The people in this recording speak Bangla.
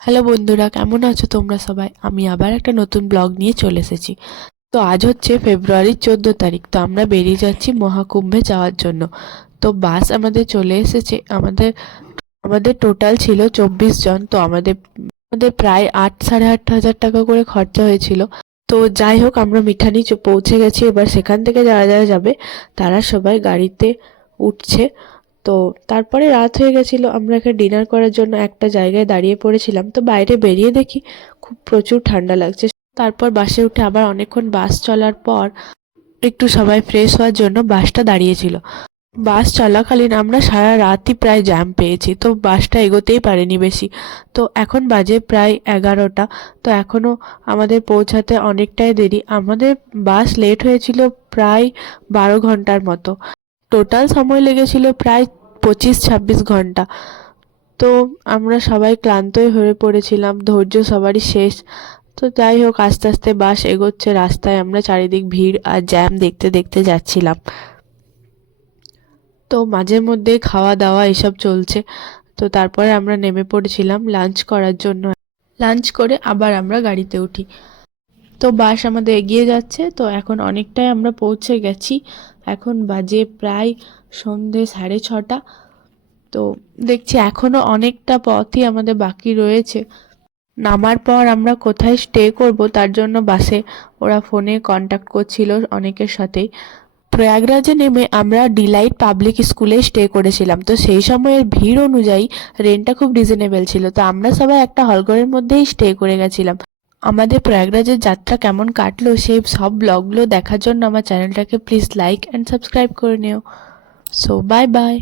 হ্যালো বন্ধুরা, কেমন আছো তোমরা সবাই? আমি আবার একটা নতুন ব্লগ নিয়ে চলে এসেছি। তো আজ হচ্ছে ফেব্রুয়ারির চোদ্দ তারিখ, তো আমরা বেরিয়ে যাচ্ছি মহাকুম্ভে যাওয়ার জন্য। তো বাস আমাদের চলে এসেছে, আমাদের আমাদের টোটাল ছিল চব্বিশ জন, তো আমাদের আমাদের প্রায় আট, সাড়ে আট হাজার টাকা করে খরচা হয়েছিল। তো যাই হোক, আমরা মিঠানি পৌঁছে গেছি, এবার সেখান থেকে যারা যারা যাবে, তারা সবাই গাড়িতে উঠছে। তো তারপরে রাত হয়ে গেছিল, আমরা এখানে ডিনার করার জন্য একটা জায়গায় দাঁড়িয়ে পড়েছিলাম। তো বাইরে বেরিয়ে দেখি খুব প্রচুর ঠান্ডা লাগছে। তারপর বাসে উঠে আবার অনেকক্ষণ বাস চলার পর একটু সবাই ফ্রেশ হওয়ার জন্য বাসটা দাঁড়িয়েছিল। বাস চলাকালীন আমরা সারা রাতই প্রায় জ্যাম পেয়েছি, তো বাসটা এগোতেই পারেনি বেশি। তো এখন বাজে প্রায় এগারোটা, তো এখনও আমাদের পৌঁছাতে অনেকটাই দেরি। আমাদের বাস লেট হয়েছিল প্রায় বারো ঘণ্টার মতো। টোটাল সময় লেগেছিল প্রায় পঁচিশ ছাব্বিশ ঘণ্টা। তো আমরা সবাই ক্লান্তই হয়ে পড়েছিলাম, ধৈর্য সবারই শেষ। তো যাই হোক, আস্তে আস্তে বাস এগোচ্ছে রাস্তায়, আমরা চারিদিক ভিড় আর জ্যাম দেখতে দেখতে যাচ্ছিলাম। তো মাঝে মধ্যে খাওয়া দাওয়া এসব চলছে। তো তারপরে আমরা নেমে পড়েছিলাম লাঞ্চ করার জন্য। লাঞ্চ করে আবার আমরা গাড়িতে উঠি। তো বাস আমাদের এগিয়ে যাচ্ছে, তো এখন অনেকটাই আমরা পৌঁছে গেছি। এখন বাজে প্রায় সন্ধে সাড়ে ছটা। তো দেখছি এখনও অনেকটা পথই আমাদের বাকি রয়েছে। নামার পর আমরা কোথায় স্টে করব, তার জন্য বাসে ওরা ফোনে কন্ট্যাক্ট করছিল অনেকের সাথেই। প্রয়াগরাজে নেমে আমরা ডিলাইট পাবলিক স্কুলে স্টে করেছিলাম, তো সেই সময়ের ভিড় অনুযায়ী রেন্টটা খুব রিজনেবল ছিল, তো আমরা সবাই একটা হলঘরের মধ্যেই স্টে করে গেছিলাম। আমাদের প্রয়াগরাজের যাত্রা কেমন কাটলো, সেই সব ব্লগগুলো দেখার জন্য আমার চ্যানেলটাকে প্লিজ লাইক অ্যান্ড সাবস্ক্রাইব করে নিও। So bye bye